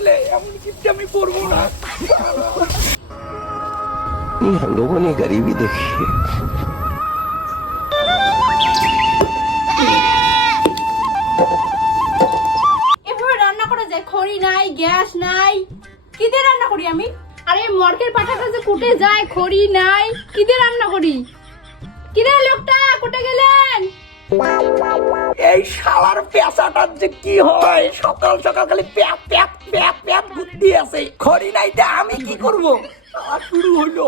থাকলে এমন গিফট আমি করবো না। हम लोगों ने गरीबी देखी है। এভাবে রান্না করা যায়? খড়ি নাই, গ্যাস নাই, কি দিয়ে রান্না করি আমি? আরে মর্কের পাঠাটা যে কুটে যায়, খড়ি নাই, কি দিয়ে রান্না করি? কি রে লোকটা, কুটে গেলেন? এই শালার পেশাটার যে কি হয়, সকাল সকাল খালি প্যাপ প্যাপ প্যাপ প্যাপ বুদ্ধি আছে। খড়ি নাই তা আমি কি করব? আর শুরু হলো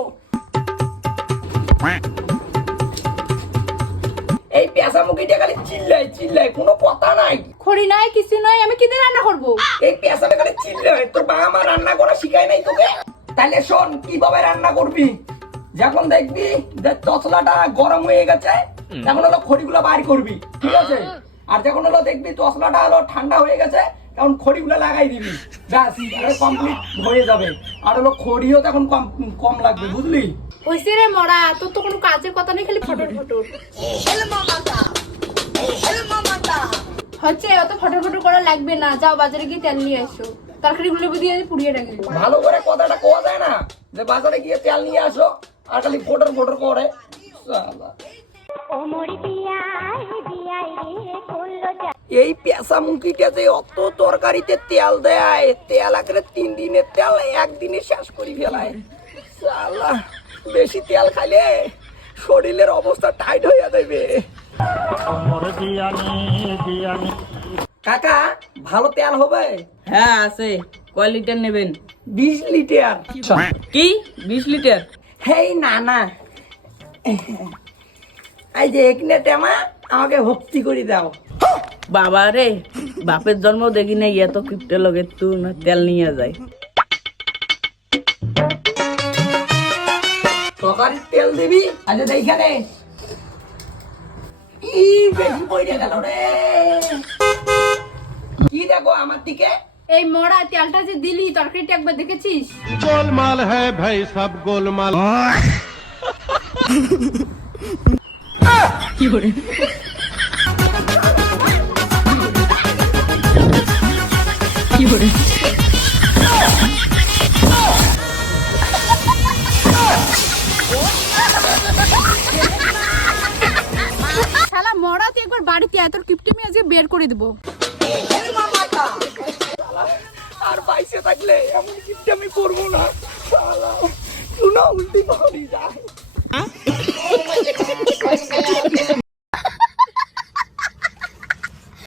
এই পেশা মুখিটা খালি চিল্লাই চিল্লাই, কোনো কথা নাই। খড়ি নাই, কিছু নাই, আমি কি দিয়ে রান্না করব? এই পেশাটা খালি চিল্লাই, তোর বাবা মা রান্না করা শিখায় নাই তোকে? তাহলে শোন কিভাবে রান্না করবি। যখন দেখবি যে তসলাটা গরম হয়ে গেছে, তখন হলো খড়িগুলো বাইর করবি, ঠিক আছে? আর যখন হলো দেখবি তসলাটা হলো ঠান্ডা হয়ে গেছে, তখন খড়িগুলো লাগাই দিবি, ব্যাস কমপ্লিট হয়ে যাবে। আর হলো খড়িও তখন কম কম লাগবে, বুঝলি? হইছে রে মরা, তোর তো কোনো কাজের কথা নেই, খালি ফটর ফটর হচ্ছে। অত ফটর ফটর করা লাগবে না, যাও বাজারে গিয়ে তেল নিয়ে আসো, তরকারিগুলো দিয়ে পুড়িয়ে রাখবে। ভালো করে কথাটা কোয়া যায় না যে বাজারে গিয়ে তেল নিয়ে আসো, আর খালি ফোটর ফোটর করে। এই পেশা মুখিটা যে অত তরকারিতে তেল দেয়, তেল আকারে 3 দিনের তেল একদিনে শেষ করে ফেলায়। শালা বেশি তেল খাইলে শরীরের অবস্থা টাইট হয়ে যাবে। কাকা ভালো তেল হবে? হ্যাঁ আছে। কয় লিটার নেবেন? 20 লিটার। কি 20 লিটার? হেই না না, এই যে এখানে টেমা আমাকে ভক্তি করে দাও। বাবা রে, বাপের জন্ম দেখি নাই এত কিপটে লগে তুই না তেল নিয়ে যায়। তরকারির তেল দিবি? আচ্ছা এইখানে কি বেশি পড়ে গেল রে। কি দেখো আমার দিকে? এই মরা তেলটা যে দিলি, তরকারিটা একবার দেখেছিস? गोलमाल है भाई, सब गोलमाल। কি করে কি করে শালা মরা, তুই একবার বাড়িতে আয়, তোর কিপটেমি আজকে বের করে দেবো। আর বাইসে থাকলে এমন গিফট আমি করবো না। শালা, শুনো উল্টি পাল্টি যায়।